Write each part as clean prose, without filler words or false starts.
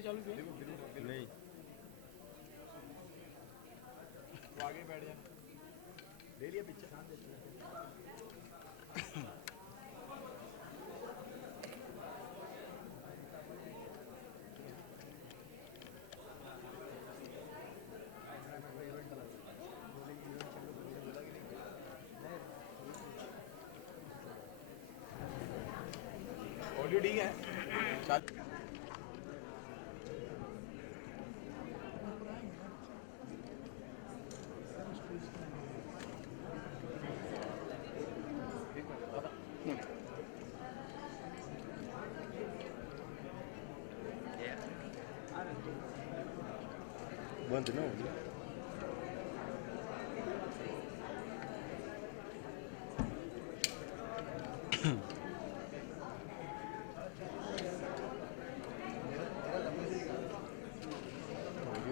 नहीं वो आगे बैठ जा ले लिया पिक्चर ऑडियो ठीक है चल बंद ना हो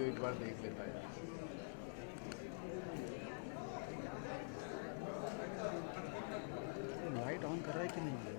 एक बार देख लेता है लाइट ऑन कर रहा है कि नहीं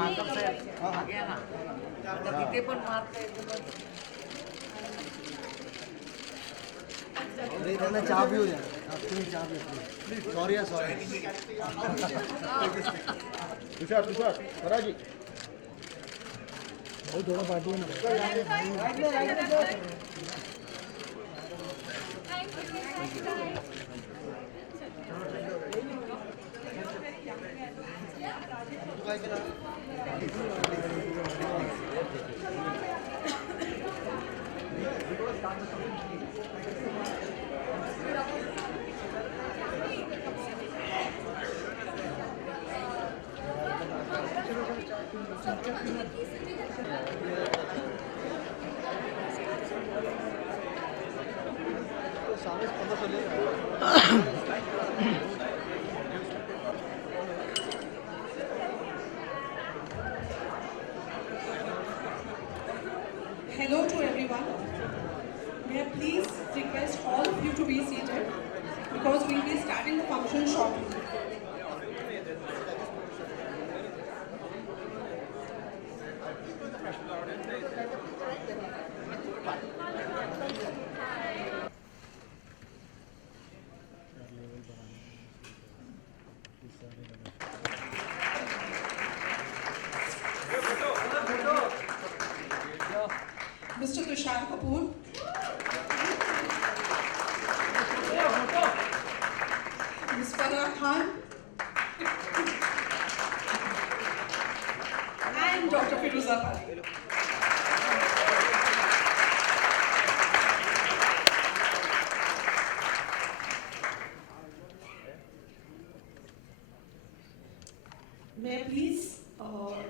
mantap saya. Ada titik pun mati. नहीं रहना चाह भी हो जाए आपकी चाह भी सॉरी है सॉरी तुषार तुषार स्वराजी बहुत थोड़ा पार्टी है Hello to everyone. May I please request all of you to be seated because we will be starting the function shortly. Mr. Tushar Kapoor, Ms. Farah Khan, and Dr. Firuza Pali. May I please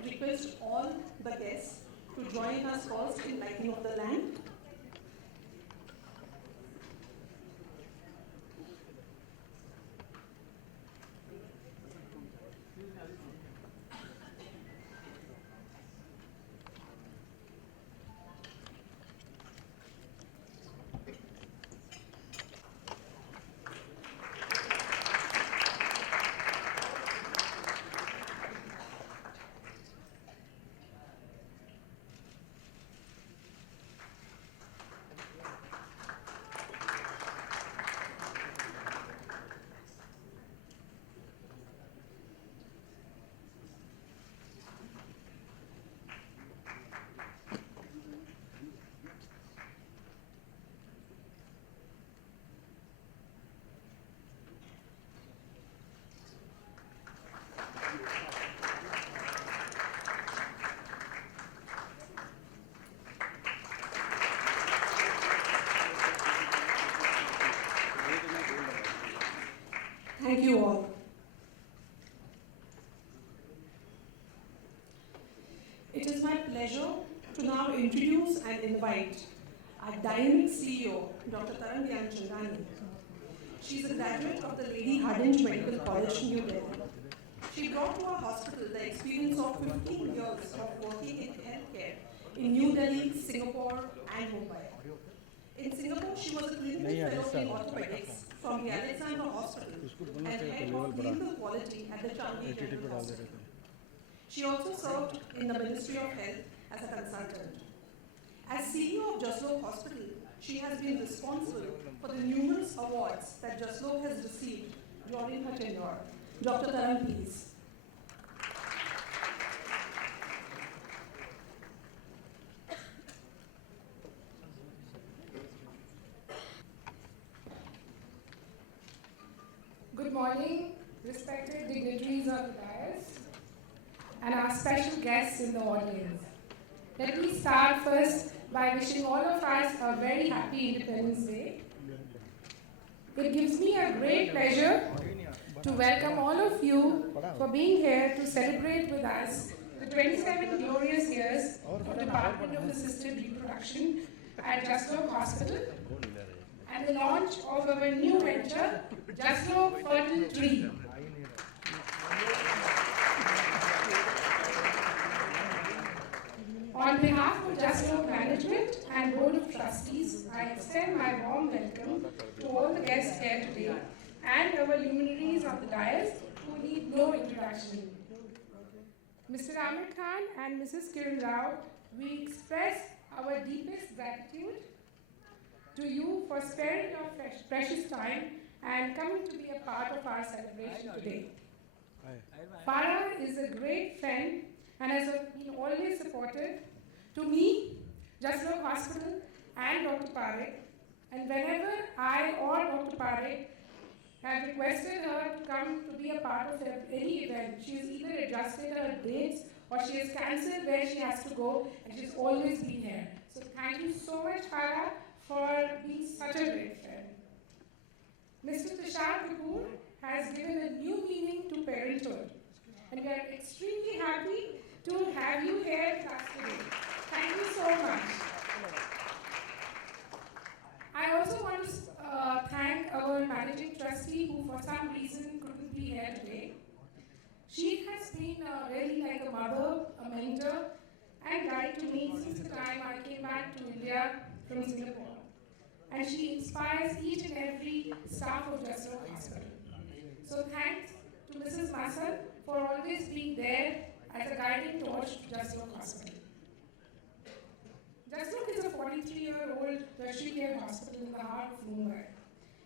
request all the guests to join us first in lighting of the lamp. you all. It is my pleasure to now introduce and invite our dynamic CEO, Dr. Taran Chandani. She is a graduate of the Lady Hardinge Medical College, New Delhi. She brought to our hospital the experience of 15 years of working in healthcare in New Delhi, Singapore, and Mumbai. In Singapore, she was a clinical fellow in orthopedics from the Alexandra Hospital and head of clinical quality at the Changi General Hospital. She also served in the Ministry of Health as a consultant. As CEO of Jaslok Hospital, she has been responsible for the numerous awards that Jaslok has received during her tenure. Dr. Taran, please. Good morning, respected dignitaries of the dais and our special guests in the audience. Let me start first by wishing all of us a very happy Independence Day. It gives me a great pleasure to welcome all of you for being here to celebrate with us the 27 glorious years of the Department of Assisted Reproduction at Jaslok Hospital and the launch of our new venture, Jaslok Fertile Tree. On behalf of Jaslok Management and Board of Trustees, I extend my warm welcome to all the guests here today and our luminaries of the dais who need no introduction. Mr. Amir Khan and Mrs. Kiran Rao, we express our deepest gratitude to you for sparing your precious time and coming to be a part of our celebration today. Farah is a great friend and has been always supportive to me, Jaslok Hospital, and Dr. Parekh. And whenever I or Dr. Parekh have requested her to come to be a part of any event, she has either adjusted her dates or she has cancelled where she has to go, and she's always been here. So thank you so much, Farah, for being such a great friend. Mr. Tushar Kapoor has given a new meaning to parenthood, and we are extremely happy to have you here with us today. Thank you so much. I also want to thank our managing trustee who for some reason couldn't be here today. She has been really like a mother, a mentor, and guide to me since the time I came back to India from Singapore. And she inspires each and every staff of Jaslok Hospital. So thanks to Mrs. Masal for always being there as a guiding torch to Jaslok Hospital. Jaslok is a 43-year-old tertiary care hospital in the heart of Mumbai.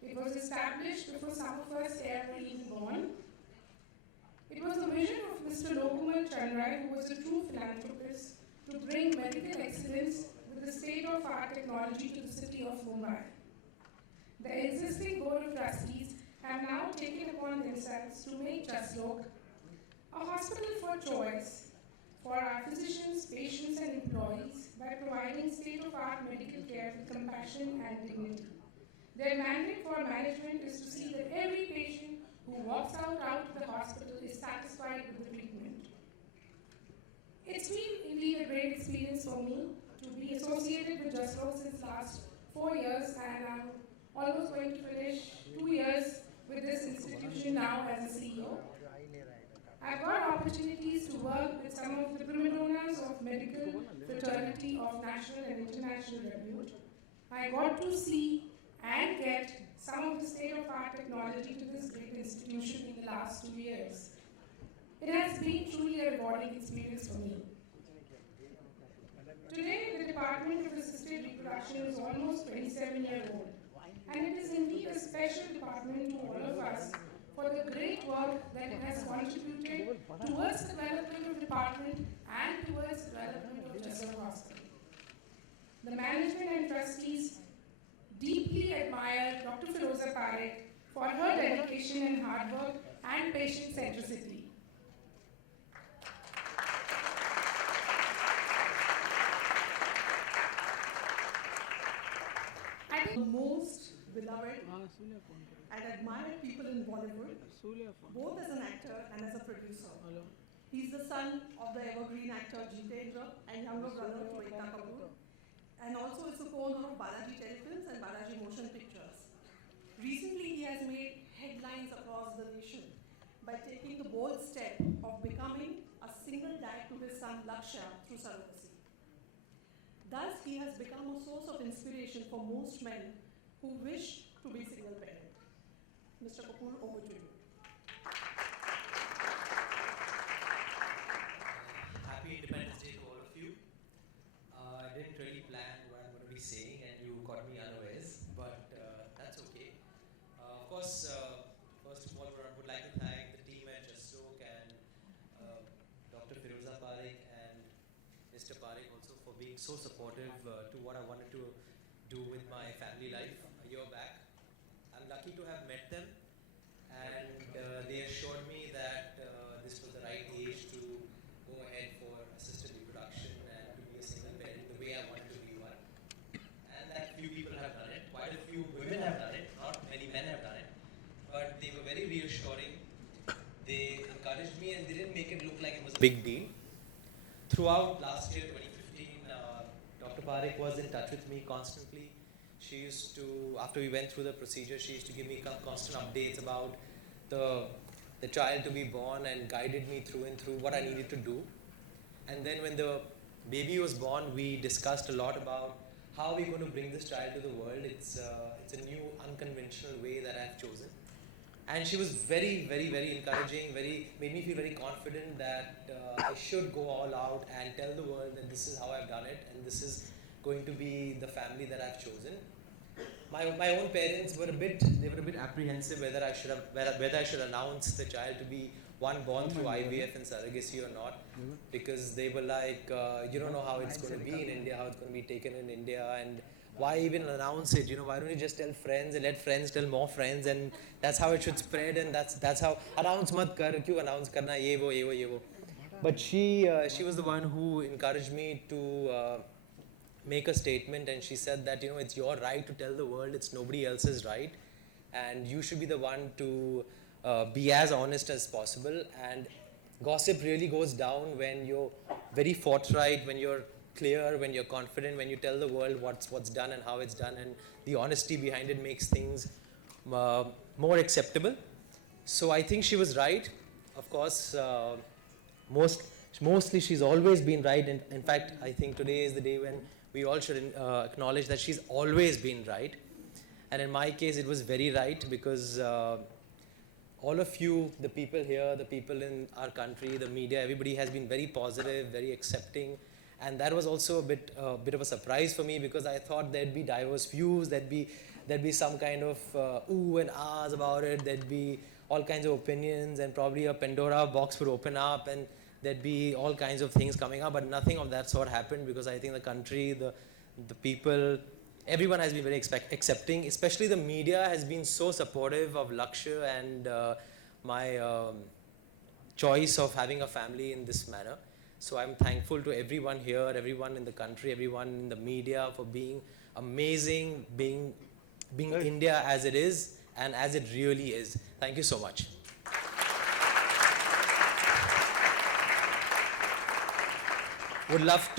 It was established before some of us here were even born. It was the vision of Mr. Lokumal Chandrai, who was a true philanthropist, to bring medical excellence with the state-of-art technology to the city of Mumbai. The existing Board of Trustees have now taken upon themselves to make Jaslok a hospital for choice for our physicians, patients, and employees by providing state-of-art medical care with compassion and dignity. Their mandate for management is to see that every patient who walks out of the hospital is satisfied with the treatment. It's been indeed a great experience for me to be associated with Jaslok since last 4 years, and I'm almost going to finish 2 years with this institution now as a CEO. I've got opportunities to work with some of the prima donnas of medical fraternity of national and international repute. I got to see and get some of the state-of-art technology to this great institution in the last 2 years. It has been truly a rewarding experience for me. Today, the Department of Assisted Reproduction is almost 27-year-old, and it is indeed a special department to all of us for the great work that it has contributed towards the development of the department and towards the development of Jaslok Hospital. The management and trustees deeply admire Dr. Firoza Parekh for her dedication and hard work and patient centricity. I think the most beloved, and admired people in Bollywood, both as an actor and as a producer. He's the son of the evergreen actor Jitendra and younger brother to Ekta Kapoor, and also is the co-owner of Balaji Telefilms and Balaji Motion Pictures. Recently, he has made headlines across the nation by taking the bold step of becoming a single dad to his son Lakshya through surrogacy. Thus, he has become a source of inspiration for most men who wish to be single parent. Mr. Kapoor, over to you. Happy Independence Day to all of you. I didn't really plan what I'm going to be saying, and you caught me unawares, but that's okay. Of course, first of all, I would like to thank the team at Jaslok and Dr. Firoza Parekh and Mr. Parekh also for being so supportive to what I wanted to do with my family life a year back. I'm lucky to have met them, and they assured me that this was the right age to go ahead for assisted reproduction and to be a single parent the way I wanted to be one. And that few people have done it. Quite a few women have done it. Not many men have done it. But they were very reassuring. They encouraged me and they didn't make it look like it was a big deal. Throughout last year, 2015, Dr. Parekh was in touch with me constantly. She used to, after we went through the procedure, she used to give me constant updates about the child to be born and guided me through and through what I needed to do. And then when the baby was born, we discussed a lot about how we're going to bring this child to the world. It's a new unconventional way that I've chosen. And she was very, very, very encouraging, made me feel very confident that I should go all out and tell the world that this is how I've done it and this is going to be the family that I've chosen. My own parents were a bit apprehensive whether I should announce the child to be one born through IVF and surrogacy or not, because they were like, you don't know how it's going to be in India, how it's going to be taken in India, and why even announce it? Why don't you just tell friends and let friends tell more friends, and that's how it should spread, and that's how announce mat kar, kyun announce karna, ye wo. But she was the one who encouraged me to make a statement, and she said that it's your right to tell the world, it's nobody else's right, and you should be the one to be as honest as possible. And gossip really goes down when you're very forthright, when you're clear, when you're confident, when you tell the world what's done and how it's done, and the honesty behind it makes things more acceptable. So I think she was right. Of course, mostly she's always been right. In fact, I think today is the day when we all should acknowledge that she's always been right. And in my case, it was very right, because all of you, the people here, the people in our country, the media, everybody has been very positive, very accepting. And that was also a bit of a surprise for me, because I thought there'd be diverse views, there'd be some kind of ooh and ahs about it, there'd be all kinds of opinions, and probably a Pandora box would open up, and there'd be all kinds of things coming up. But nothing of that sort happened, because I think the country, the people, everyone has been very accepting. Especially the media has been so supportive of Lakshya and my choice of having a family in this manner. So I'm thankful to everyone here, everyone in the country, everyone in the media for being amazing, being India as it is and as it really is. Thank you so much. Would love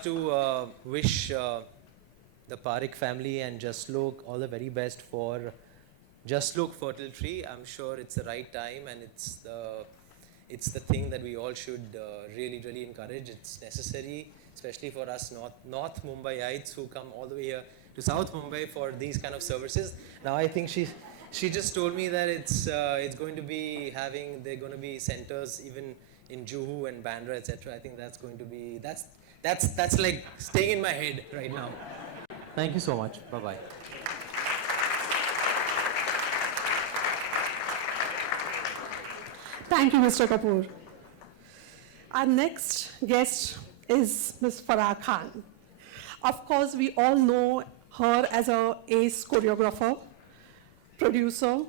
to wish the Parekh family and Jaslok all the very best for Jaslok Fertile Tree. I'm sure it's the right time, and it's the thing that we all should really, really encourage. It's necessary, especially for us North Mumbaiites who come all the way here to South Mumbai for these kind of services. Now I think she just told me that it's going to be they're going to be centers even in Juhu and Bandra, etc. I think that's going to be that's like staying in my head right now. Thank you so much. Bye bye. Thank you, Mr. Kapoor. Our next guest is Ms. Farah Khan. Of course, we all know her as an ace choreographer, producer,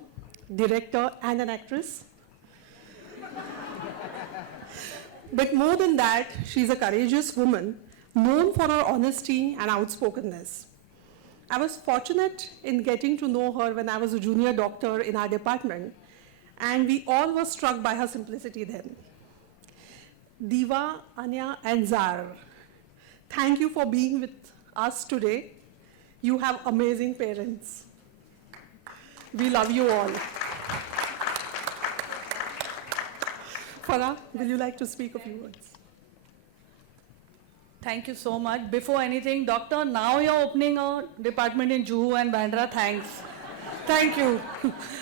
director, and an actress. But more than that, she's a courageous woman known for her honesty and outspokenness. I was fortunate in getting to know her when I was a junior doctor in our department, and we all were struck by her simplicity then. Diva, Anya, and Zar, thank you for being with us today. You have amazing parents. We love you all. Farah, will you like to speak a few words? Thank you so much. Before anything, Doctor, now you're opening a department in Juhu and Bandra. Thanks. Thank you.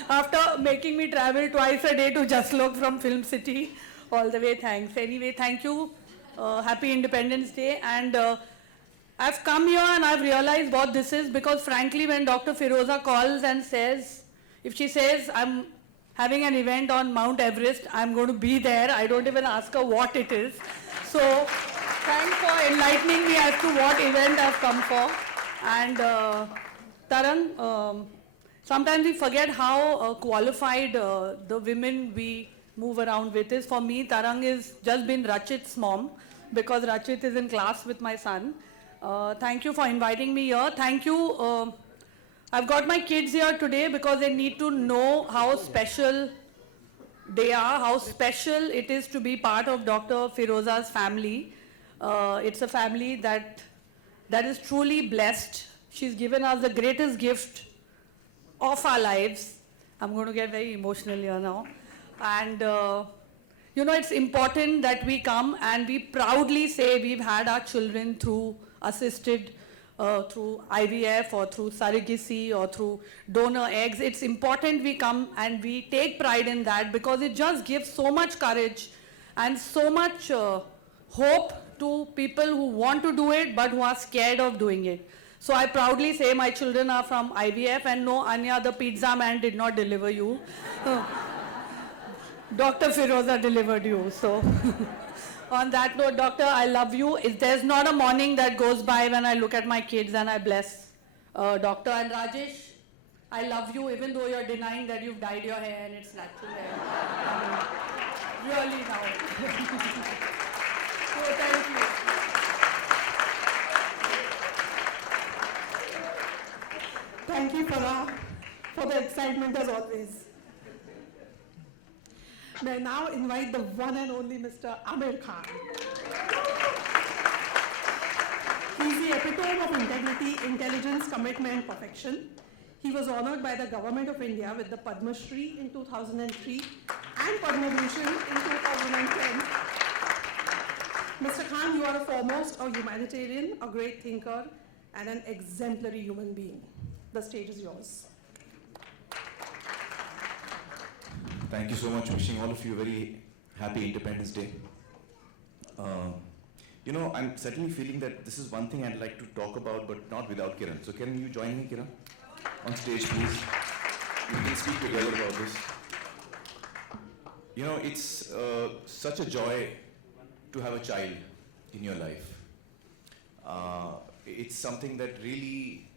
After making me travel twice a day to Jaslok from Film City, all the way, thanks. Anyway, thank you. Happy Independence Day. And I've come here and I've realized what this is, because frankly, when Dr. Firoza calls and says, if she says, I'm having an event on Mount Everest, I'm going to be there. I don't even ask her what it is. So thanks for enlightening me as to what event I've come for. And Tarang, sometimes we forget how qualified the women we move around with is. For me, Tarang is just been Rachit's mom, because Rachit is in class with my son. Thank you for inviting me here. Thank you. I've got my kids here today because they need to know how special they are, how special it is to be part of Dr. Firoza's family. It's a family that is truly blessed. She's given us the greatest gift of our lives. I'm going to get very emotional here now. And you know, it's important that we come and we proudly say we've had our children through assisted, through IVF or through surrogacy or through donor eggs. It's important we come and we take pride in that, because it just gives so much courage and so much hope to people who want to do it but who are scared of doing it. So I proudly say my children are from IVF, and no, Anya, the pizza man did not deliver you. Dr. Firoza delivered you. So on that note, Doctor, I love you. There's not a morning that goes by when I look at my kids and I bless Doctor. And Rajesh, I love you, even though you're denying that you've dyed your hair and it's natural hair. Really now. So thank you. Thank you, Farah, for the excitement as always. May I now invite the one and only Mr. Amir Khan. He's the epitome of integrity, intelligence, commitment, perfection. He was honored by the Government of India with the Padma Shri in 2003 and Padma Bhushan in 2010. Mr. Khan, you are foremost a humanitarian, a great thinker, and an exemplary human being. The stage is yours. Thank you so much. Wishing all of you a very happy Independence Day. You know, I'm certainly feeling that this is one thing I'd like to talk about, but not without Kiran. So Kiran, you join me, Kiran? On stage, please. We can speak together about this. You know, it's such a joy to have a child in your life. It's something that really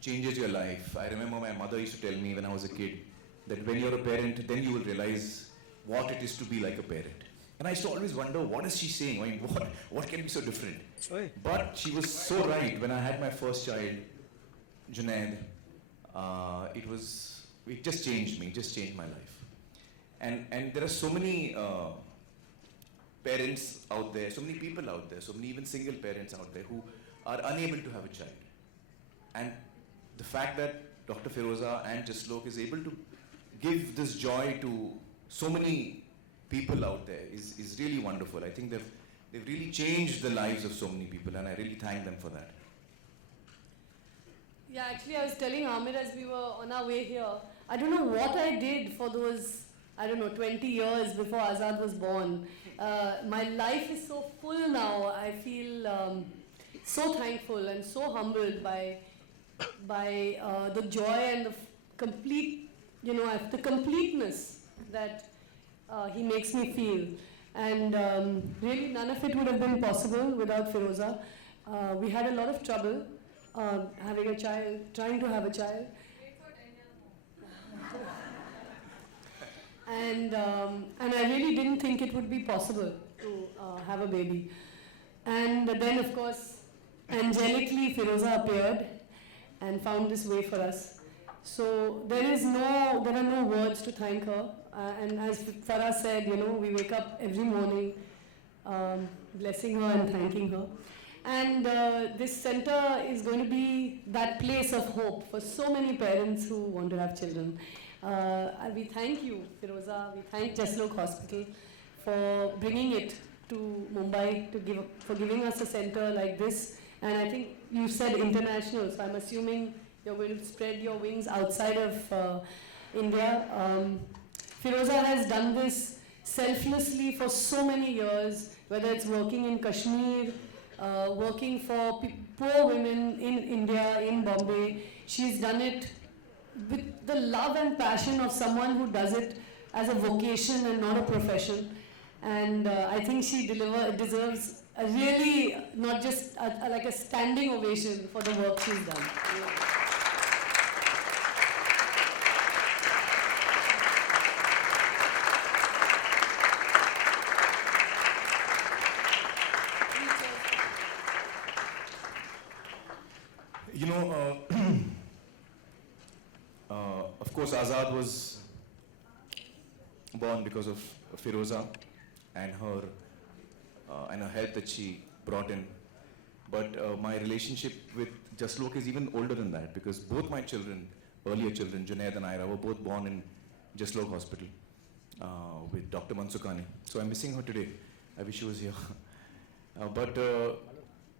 changes your life. I remember my mother used to tell me when I was a kid that when you're a parent, then you will realize what it is to be like a parent. And I used to always wonder, what is she saying? I mean, what can be so different? But she was so right. When I had my first child, Junaid, it just changed me, just changed my life. And there are so many parents out there, so many people out there, so many even single parents out there who are unable to have a child. And the fact that Dr. Firoza and Jaslok is able to give this joy to so many people out there is really wonderful. I think they've really changed the lives of so many people, and I really thank them for that. Yeah, actually I was telling Amir as we were on our way here, I don't know what I did for those, 20 years before Azad was born. My life is so full now. I feel so thankful and so humbled by the joy and the complete, the completeness that he makes me feel. And really none of it would have been possible without Firoza. We had a lot of trouble having a child, trying to have a child. And I really didn't think it would be possible to have a baby. And then, of course, angelically Firoza appeared, and found this way for us. So there are no words to thank her. And as Farah said, we wake up every morning blessing her and thanking her. And this center is going to be that place of hope for so many parents who want to have children. We thank you, Firoza. We thank Jaslok Hospital for bringing it to Mumbai, for giving us a center like this. And I think you said international, so I'm assuming you're going to spread your wings outside of India. Firoza has done this selflessly for so many years, whether it's working in Kashmir, working for poor women in India, in Bombay. She's done it with the love and passion of someone who does it as a vocation and not a profession. And I think she deserves a really, not just like a standing ovation for the work she's done. Of course, Azad was born because of Firoza and her help that she brought in. But my relationship with Jaslok is even older than that, because both my children, earlier children, Junaid and Ira, were both born in Jaslok Hospital with Dr. Mansukani. So I'm missing her today. I wish she was here. But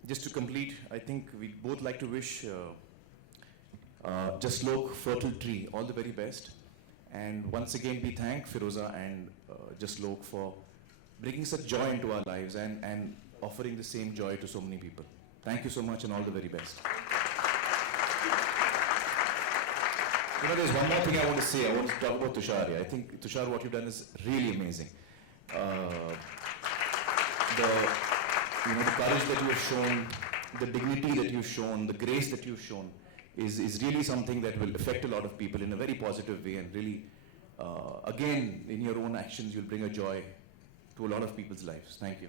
just to complete, I think we'd both like to wish Jaslok Fertile Tree all the very best. And once again, we thank Firoza and Jaslok for bringing such joy into our lives and offering the same joy to so many people. Thank you so much and all the very best. There's one more thing I want to say. I want to talk about Tushar here. I think, Tushar, what you've done is really amazing. The courage that you have shown, the dignity that you've shown, the grace that you've shown is really something that will affect a lot of people in a very positive way, and really, again, in your own actions, you'll bring a joy to a lot of people's lives. Thank you.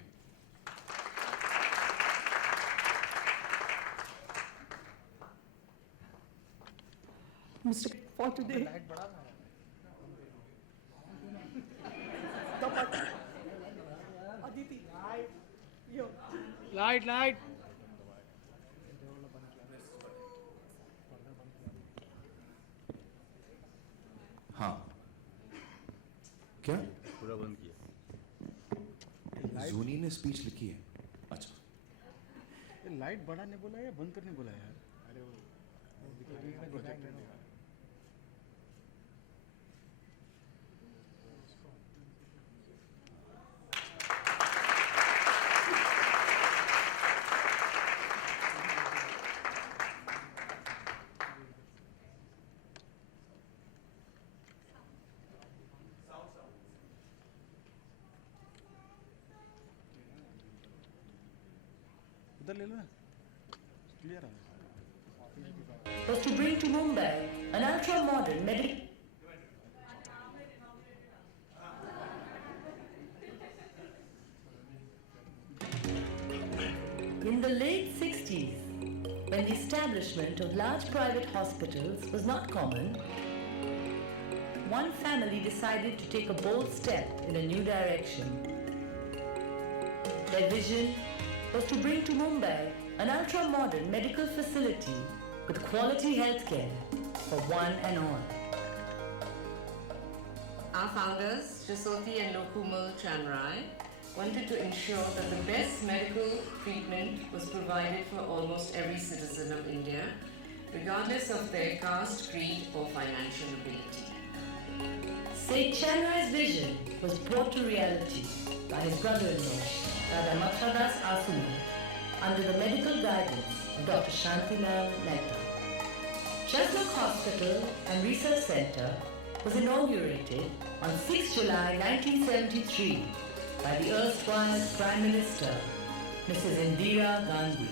Mr. For today. Aditi. Yo. Light. हाँ क्या पूरा बंद किया जूनी ने speech लिखी है अच्छा light बढ़ाने बोला या बंद करने बोला यार अरे वो projector was to bring to Mumbai an ultra-modern medical. In the late 60s, when the establishment of large private hospitals was not common, one family decided to take a bold step in a new direction. Their vision was to bring to Mumbai an ultra-modern medical facility with quality healthcare for one and all. Our founders, Jasoti and Lokumal Chanrai, wanted to ensure that the best medical treatment was provided for almost every citizen of India, regardless of their caste, creed or financial ability. Seth Chanrai's vision was brought to reality by his brother-in-law, Dada Mathradas Asuma, under the medical guidance of Dr. Shantilal Mehta. Jaslok Hospital and Research Center was inaugurated on 6 July 1973 by the erstwhile Prime Minister, Mrs. Indira Gandhi.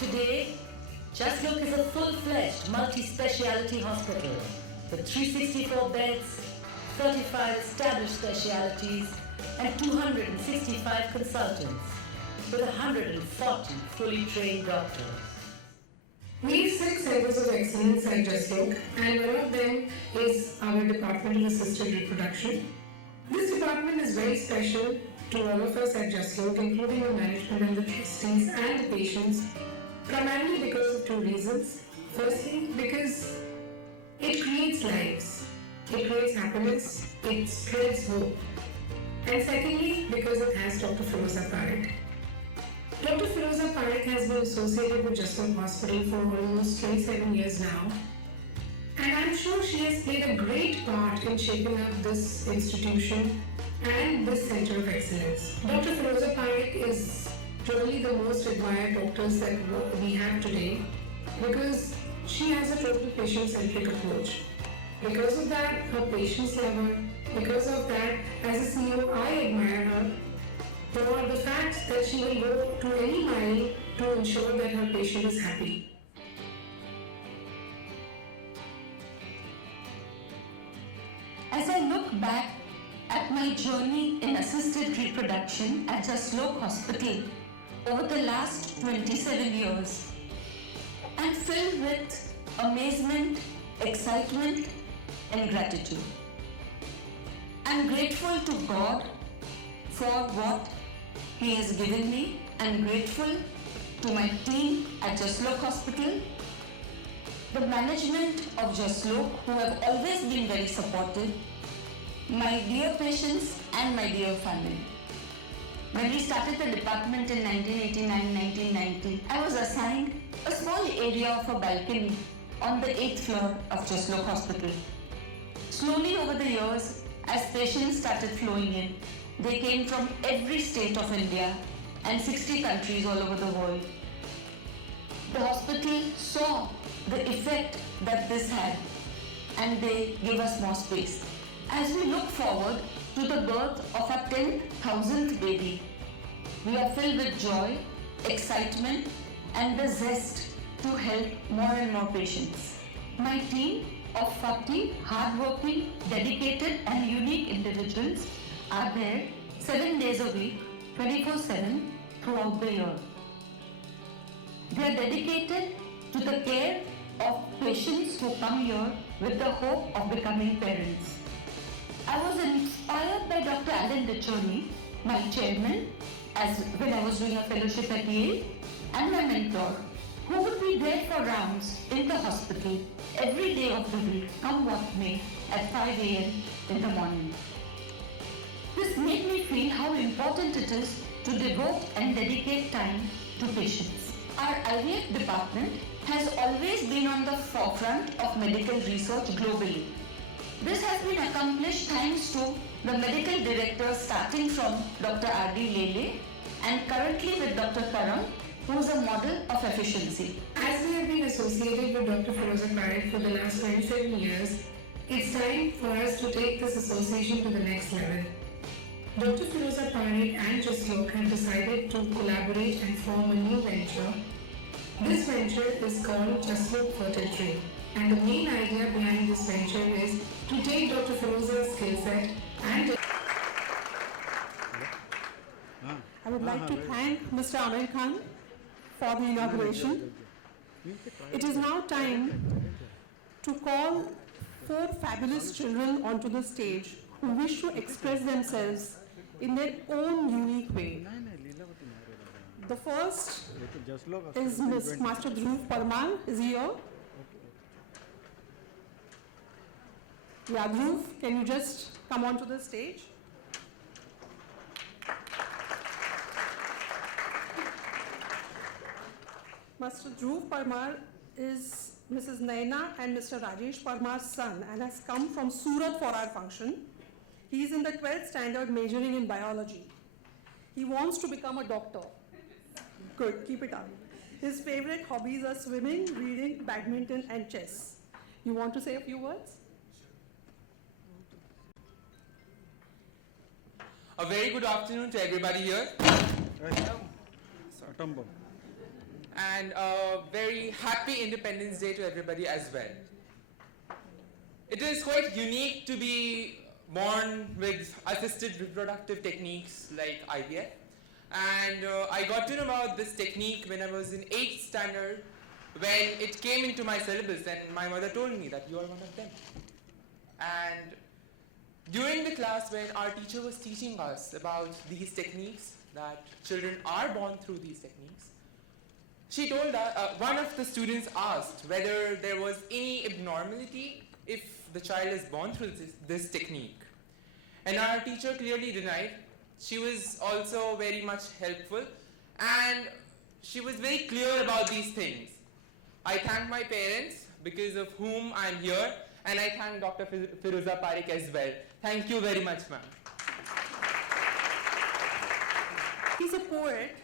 Today, Jaslok is a full-fledged multi-speciality hospital with 364 beds, 35 established specialities, and 265 consultants with 140 fully trained doctors. We have 6 centers of excellence at Jaslok, and one of them is our Department of Assisted Reproduction. This department is very special to all of us at Jaslok, including the management and the trustees and the patients, primarily because of 2 reasons. Firstly, because it creates lives, it creates happiness, it spreads hope. And secondly, because it has Dr. Firoza Parekh. Dr. Firoza Parekh has been associated with Jaslok Hospital for almost 27 years now. And I'm sure she has played a great part in shaping up this institution and this center of excellence. Dr. Firoza Parekh is probably the most admired doctors that we have today because she has a total patient-centric approach. Because of that, her patients love her. Because of that, as a CEO, I admire her for the fact that she will go to any mile to ensure that her patient is happy. As I look back at my journey in assisted reproduction at Jaslok Hospital over the last 27 years, I'm filled with amazement, excitement, and gratitude. I'm grateful to God for what He has given me. I'm grateful to my team at Jaslok Hospital, the management of Jaslok who have always been very supportive, my dear patients and my dear family. When we started the department in 1989-1990, I was assigned a small area of a balcony on the 8th floor of Jaslok Hospital. Slowly over the years, as patients started flowing in, they came from every state of India and 60 countries all over the world. The hospital saw the effect that this had and they gave us more space. As we look forward to the birth of our 10,000th baby, we are filled with joy, excitement, and the zest to help more and more patients. My team of 40 hardworking, dedicated, and unique individuals are there 7 days a week, 24/7 throughout the year. They are dedicated to the care of patients who come here with the hope of becoming parents. I was inspired by Dr. Alan Dichoni, my chairman, when I was doing a fellowship at Yale, and my mentor, who would be there for rounds in the hospital every day of the week, come what may, at 5 a.m. in the morning. This made me feel how important it is to devote and dedicate time to patients. Our IVF department has always been on the forefront of medical research globally. This has been accomplished thanks to the medical directors starting from Dr. R.D. Lele and currently with Dr. Tarang, who is a model of efficiency. As we have been associated with Dr. Firoza Parekh for the last 27 years, it's time for us to take this association to the next level. Dr. Firoza Parekh and Jaslok have decided to collaborate and form a new venture. This venture is called Jaslok Fertility, and the main idea behind this venture is to take Dr. Firoza's skill set and I would like to thank Mr. Amir Khan for the inauguration. It is now time to call 4 fabulous children onto the stage who wish to express themselves in their own unique way. The first is Master Dhruv Parmar. Is he here? Yeah, Dhruv, can you just come onto the stage? Master Dhruv Parmar is Mrs. Naina and Mr. Rajesh Parmar's son and has come from Surat for our function. He is in the 12th standard majoring in biology. He wants to become a doctor. Good, keep it up. His favorite hobbies are swimming, reading, badminton and chess. You want to say a few words? A very good afternoon to everybody here. And a very happy Independence Day to everybody as well. It is quite unique to be born with assisted reproductive techniques like IVF. And I got to know about this technique when I was in 8th standard when it came into my syllabus, and my mother told me that you are one of them. And during the class when our teacher was teaching us about these techniques, that children are born through these techniques, she told us, one of the students asked whether there was any abnormality if the child is born through this technique. And our teacher clearly denied. She was also very much helpful, and she was very clear about these things. I thank my parents, because of whom I am here, and I thank Dr. Firoza Parekh as well. Thank you very much, ma'am. He's a poet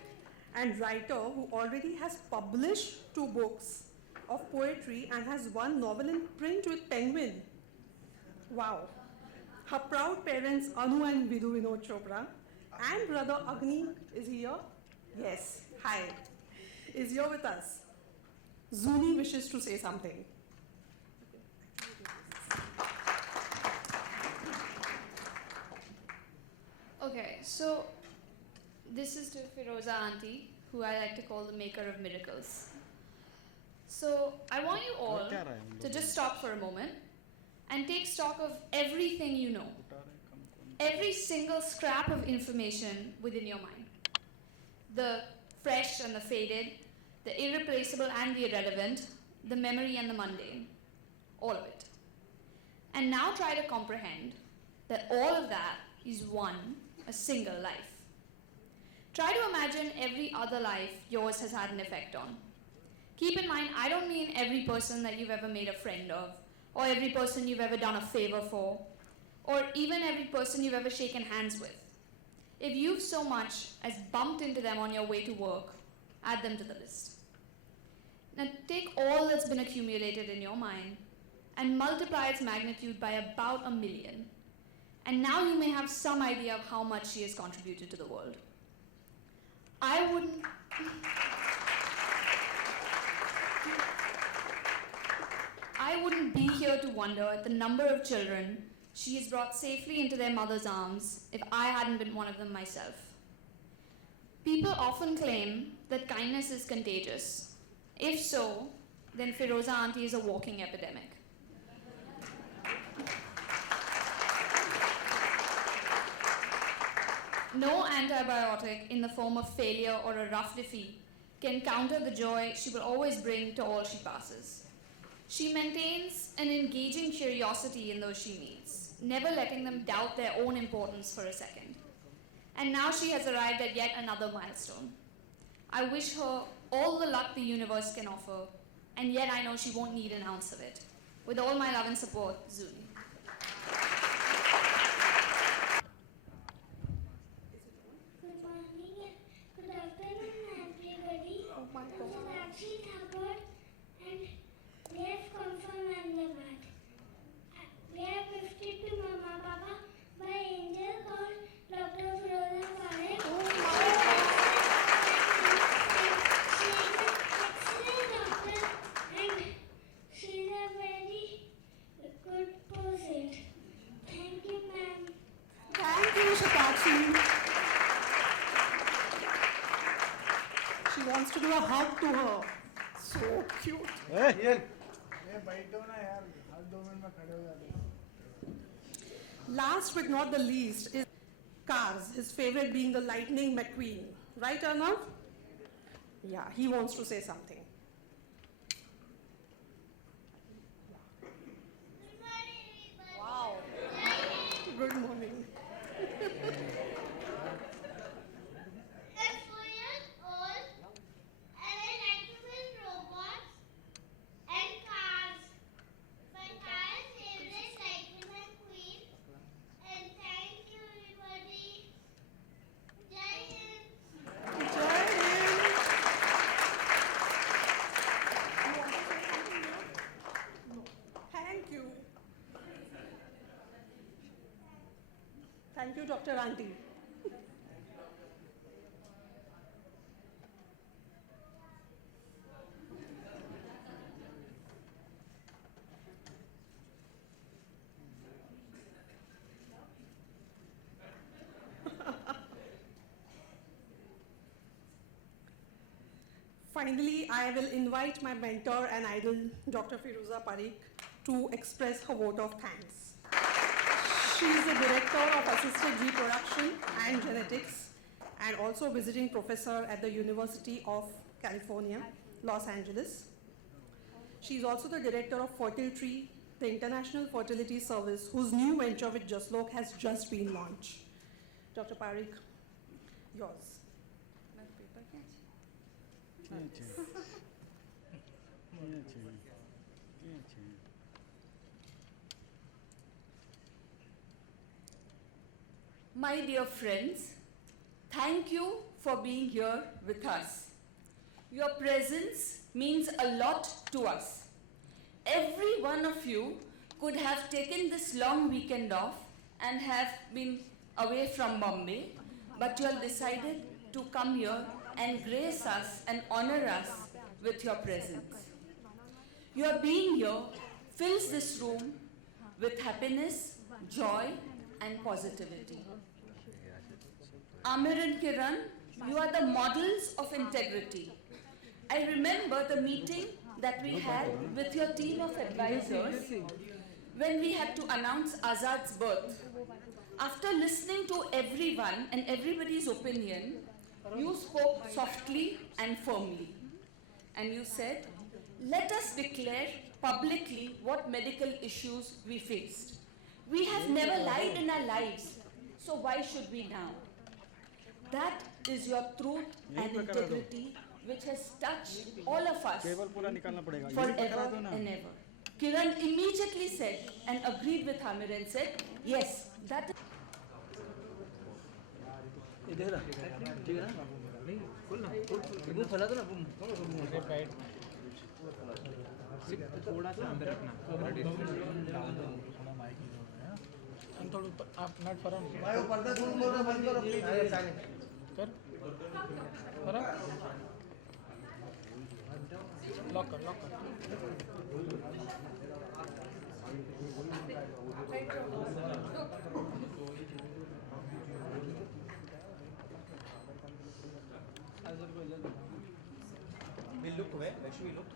and writer who already has published 2 books of poetry and has 1 novel in print with Penguin. Wow. Her proud parents Anu and Vidhu Vinod Chopra and brother Agni is here. Yes, hi. Is here with us. Zuni wishes to say something. Okay, so this is to Firoza Auntie, who I like to call the maker of miracles. So I want you all to just stop for a moment and take stock of everything you know. Every single scrap of information within your mind. The fresh and the faded, the irreplaceable and the irrelevant, the memory and the mundane. All of it. And now try to comprehend that all of that is a single life. Try to imagine every other life yours has had an effect on. Keep in mind, I don't mean every person that you've ever made a friend of, or every person you've ever done a favor for, or even every person you've ever shaken hands with. If you've so much as bumped into them on your way to work, add them to the list. Now take all that's been accumulated in your mind and multiply its magnitude by about 1 million. And now you may have some idea of how much she has contributed to the world. I wouldn't be here to wonder at the number of children she has brought safely into their mother's arms if I hadn't been one of them myself. People often claim that kindness is contagious. If so, then Firoza Auntie is a walking epidemic. No antibiotic in the form of failure or a rough defeat can counter the joy she will always bring to all she passes. She maintains an engaging curiosity in those she meets, never letting them doubt their own importance for a second. And now she has arrived at yet another milestone. I wish her all the luck the universe can offer, and yet I know she won't need an ounce of it. With all my love and support, Zuni. Good morning, good afternoon, everybody. Oh my God. This is Akshi Thakur, and we have come from Ahmedabad. We have gifted to Mama Papa by angel called Dr. Firoza Parekh. She is an excellent doctor, and she is a very good person. Thank you, ma'am. Thank you, Shatakshi. She wants to give a hug to her. So cute. Last but not the least is cars, his favorite being the Lightning McQueen. Right, Arnav? Yeah, he wants to say something. Wow. Good morning. I'm 4 years old, and I like to build robots and cars. My car is favorite Lightning McQueen. And thank you, everybody. Jai Hind. Jai Hind. Thank you. Thank you, Dr. Auntie. Finally, I will invite my mentor and idol, Dr. Firoza Parikh, to express her vote of thanks. She is the Director of Assisted Reproduction and Genetics and also visiting professor at the University of California, Los Angeles. She is also the Director of Fertility, the International Fertility Service, whose new venture with Jaslok has just been launched. Dr. Parikh, yours. My dear friends, thank you for being here with us. Your presence means a lot to us. Every one of you could have taken this long weekend off and have been away from Bombay, but you all decided to come here and grace us and honor us with your presence. Your being here fills this room with happiness, joy, and positivity. Amir and Kiran, you are the models of integrity. I remember the meeting that we had with your team of advisors when we had to announce Azad's birth. After listening to everyone and everybody's opinion, you spoke softly and firmly. And you said, let us declare publicly what medical issues we faced. We have never lied in our lives, so why should we now? That is your truth and integrity which has touched all of us forever and ever. Kiran immediately said and agreed with Amir and said, yes, that is... थोड़ा सा अंदर रखना थोड़ा आप नट form भाई पर्दा दूर बोलो बंद करो कर फरम लॉक कर look where? Where should we look?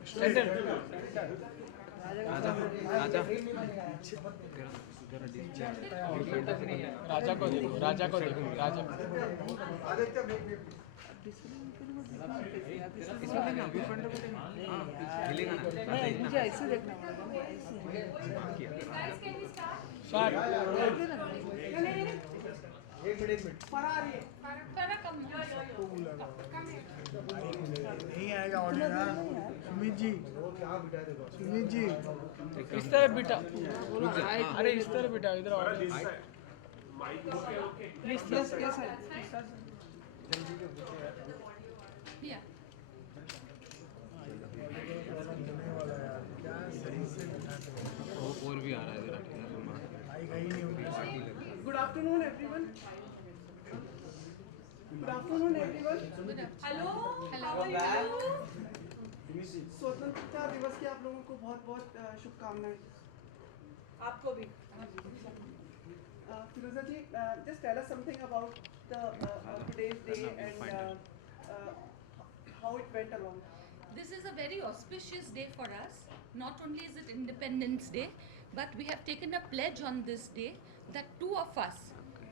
राजा को देखो राजा एक मिनट नहीं आएगा ऑर्डर सुमित जी इस तरह बेटा अरे इस तरह बेटा इधर ऑर्डर प्लीज और भी आ रहा है Good afternoon, everyone. Good afternoon, everyone. Hello. How are you? स्वतंत्रता दिवस की आप लोगों को बहुत शुभकामनाएं. आपको भी. Firoza ji, just tell us something about the today's day and how it went along. This is a very auspicious day for us. Not only is it Independence Day, but we have taken a pledge on this day that two of us,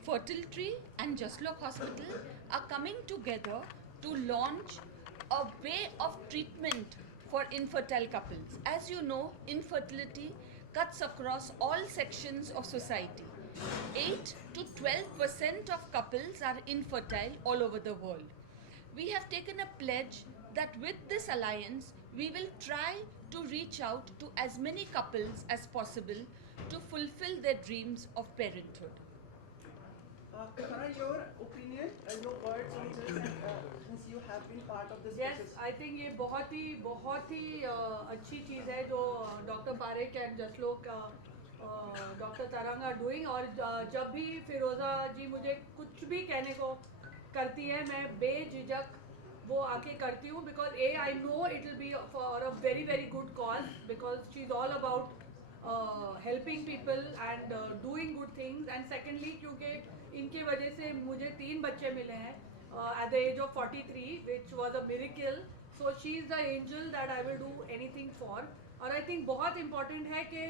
Fertility and Jaslok Hospital, are coming together to launch a way of treatment for infertile couples. As you know, infertility cuts across all sections of society. 8 to 12% of couples are infertile all over the world. We have taken a pledge that with this alliance, we will try to reach out to as many couples as possible to fulfill their dreams of parenthood. Kara, your opinion, your words on this, since you have been part of this Yes, process. I think ये बहुत ही अच्छी चीज़ है जो doctor Parekh and Jaslok doctor तरंग are doing और जब भी फिरोज़ा जी मुझे कुछ भी कहने को करती है मैं बेझिझक वो आके करती हूँ because I know it will be for a very good cause because she's all about helping people and doing good things and secondly क्योंकि इनकी वजह से मुझे 3 बच्चे मिले हैं at the age of 43 which was a miracle So she is the angel that I will do anything for. और I think बहुत important है कि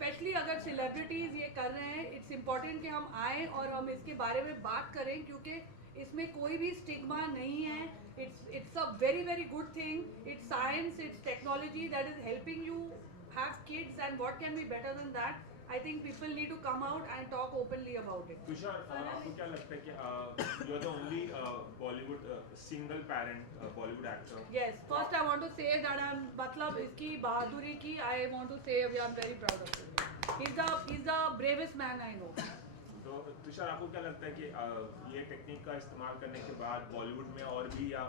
स्पेशली अगर सेलिब्रिटीज़ ये कर रहे हैं, इट्स इम्पॉर्टेंट कि हम आएँ और हम इसके बारे में बात करें, क्योंकि इसमें कोई भी स्टिग्मा नहीं है. It's a very very good thing. It's science, it's technology that is helping you have kids, and what can be better than that? I think people need to come out and talk openly about it. Tushar, आपको क्या लगता है कि you are the only Bollywood single parent Bollywood actor? Yes, first I want to say that I'm मतलब इसकी बहादुरी की I want to say we are very proud of him. He's the bravest man I know. तो तुषार, आपको क्या लगता है कि ये टेक्निक का इस्तेमाल करने के बाद बॉलीवुड में और भी या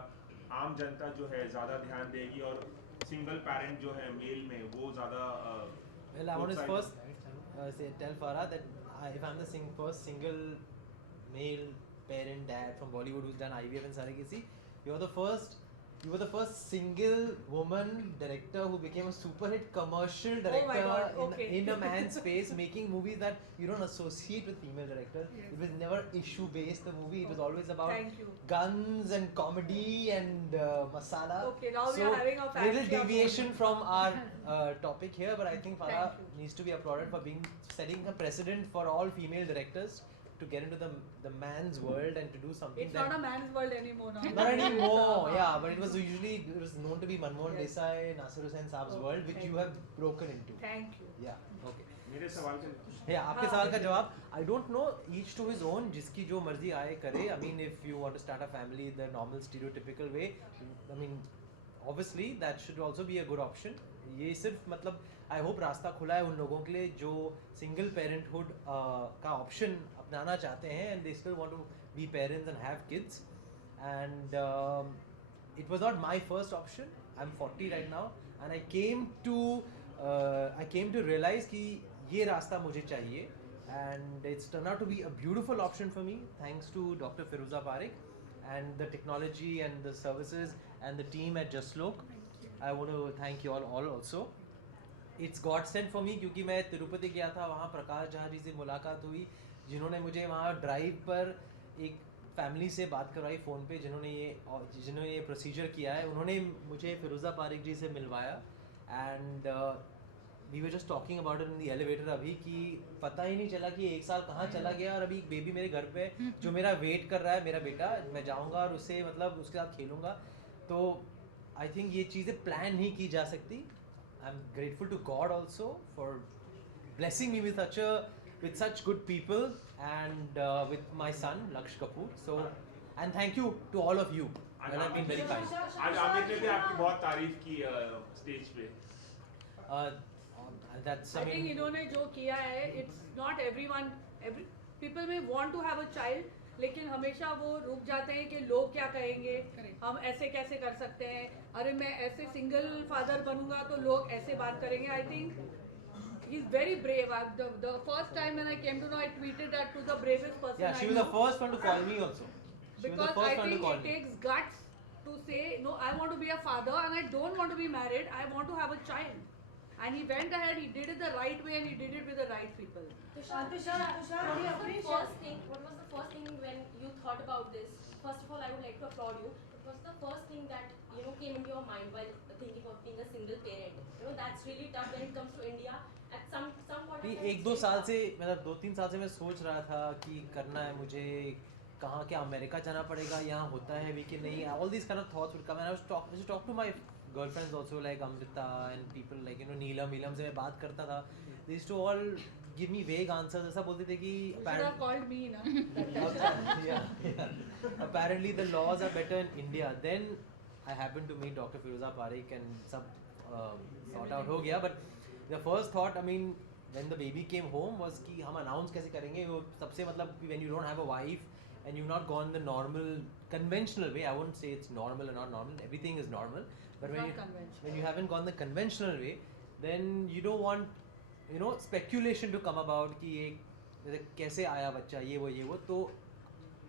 आम जनता जो है ज़्यादा ध्यान देगी और सिंगल पेरेंट जो है मेल में वो ज़्यादा Well, I want to first tell Farah that if I'm the first single male parent dad from Bollywood who's done IVF and surrogacy, you were the first single woman director who became a super hit commercial director in a man's space, making movies that you don't associate with female directors. Yes. It was never issue based, the movie. It was always about guns and comedy and masala. Okay, now we are having a fancy little deviation from our topic here, but I think Farah needs to be applauded for setting a precedent for all female directors to get into the man's world and to do something. It's not a man's world anymore now. Not anymore, yeah, but it was known to be Manmohan Desai, Nasir Hussain Saab's world, which you have broken into. Thank you. Yeah, okay. मेरे सवाल का Yeah, आपके सवाल का जवाब, I don't know, each to his own, जिसकी जो मर्जी आए करे. I mean, if you want to start a family the normal stereotypical way, I mean, obviously that should also be a good option. ये सिर्फ मतलब I hope रास्ता खुला है उन लोगों के लिए जो सिंगल पेरेंटहुड का ऑप्शन अपनाना चाहते हैं and they still want to be parents and have kids. And it was not my first option. I'm 40 right now and I came to realize कि ये रास्ता मुझे चाहिए, and it's turned out to be a beautiful option for me thanks to Dr. Firoza Parekh and the technology and the services and the team at Jaslok. I want to thank you all also. It's God sent for me क्योंकि मैं तिरुपति गया था, वहाँ प्रकाश झा जी से मुलाकात हुई जिन्होंने मुझे वहाँ ड्राइव पर एक फैमिली से बात करवाई फ़ोन पे जिन्होंने ये प्रोसीजर किया है. उन्होंने मुझे फिरोज़ा पारेख जी से मिलवाया and we were just talking about it in the elevator अभी कि पता ही नहीं चला कि एक साल कहाँ चला गया और अभी एक बेबी मेरे घर पे जो मेरा वेट कर रहा है, मेरा बेटा. मैं जाऊँगा और उससे मतलब उसके साथ खेलूँगा. तो आई थिंक ये चीज़ें प्लान नहीं की जा सकती. I'm grateful to God also for blessing me with such good people and with my son Laksh Kapoor. So, and thank you to all of you. You have been very kind. आज आमिर ने भी आपकी बहुत तारीफ की stage पे. That's I think इन्होंने जो किया है, it's not everyone. People may want to have a child, लेकिन हमेशा वो रुक जाते हैं कि लोग क्या कहेंगे, हम ऐसे कैसे कर सकते हैं, अरे मैं ऐसे सिंगल फादर बनूंगा तो लोग ऐसे बात करेंगे. I think he's very brave. The first time when I came to know, I tweeted that to the bravest person. Yeah, she was the first one to call me also. Because I think it takes guts to say, no, I want to be a father and I don't want to be married, I want to have a child. And he went ahead, he did it the right way and he did it with the right people. Tushar, what was the first thing when you thought about this? First of all, I would like to applaud you. What was the first thing that came into your mind while thinking of being a single parent? That's really tough when it comes to India. At some point. एक दो साल से मतलब 2-3 साल से मैं सोच रहा था कि करना है मुझे, कहाँ क्या अमेरिका जाना पड़ेगा, यहाँ होता है भी कि नहीं. All these kind of thoughts would come and I was talk to my girlfriends also like Amrita and people like Neelam से मैं बात करता था. They used to all give me vague answers. ऐसा बोलते थे कि You should have called me, na? yeah. Apparently the laws are better in India. Then I happened to meet Dr. Firoza Parekh and सब sort out हो गया. But the first thought, I mean, when the baby came home was कि हम announce कैसे करेंगे. वो सबसे मतलब when you don't have a wife and you've not gone the normal conventional way. I wouldn't say it's normal or not normal. Everything is normal. But when you haven't gone the conventional way, then you don't want speculation to come about कि ये कैसे आया बच्चा, ये वो. तो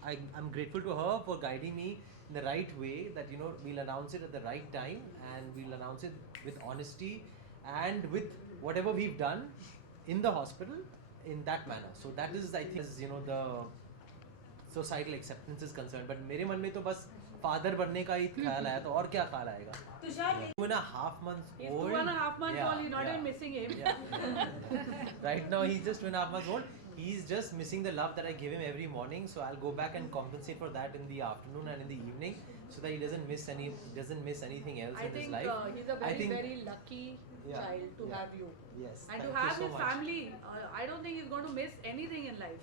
I'm grateful to her for guiding me in the right way, that we'll announce it at the right time and we'll announce it with honesty and with whatever we've done in the hospital in that manner. So that is, I think, the societal acceptance is concerned. But मेरे मन में तो बस father बनने का ही ख्याल आया, तो और क्या ख्याल आएगा? 2.5 months He's old. 2.5 months Yeah, old. You're not yeah. even missing him. Yeah. Right now he's just 2.5 months old. He's just missing the love that I give him every morning. So I'll go back and compensate for that in the afternoon and in the evening, so that he doesn't miss anything else I in his think life. He's a very lucky child to have you. Yes. And Thank to you have so his much. family. I don't think he's going to miss anything in life.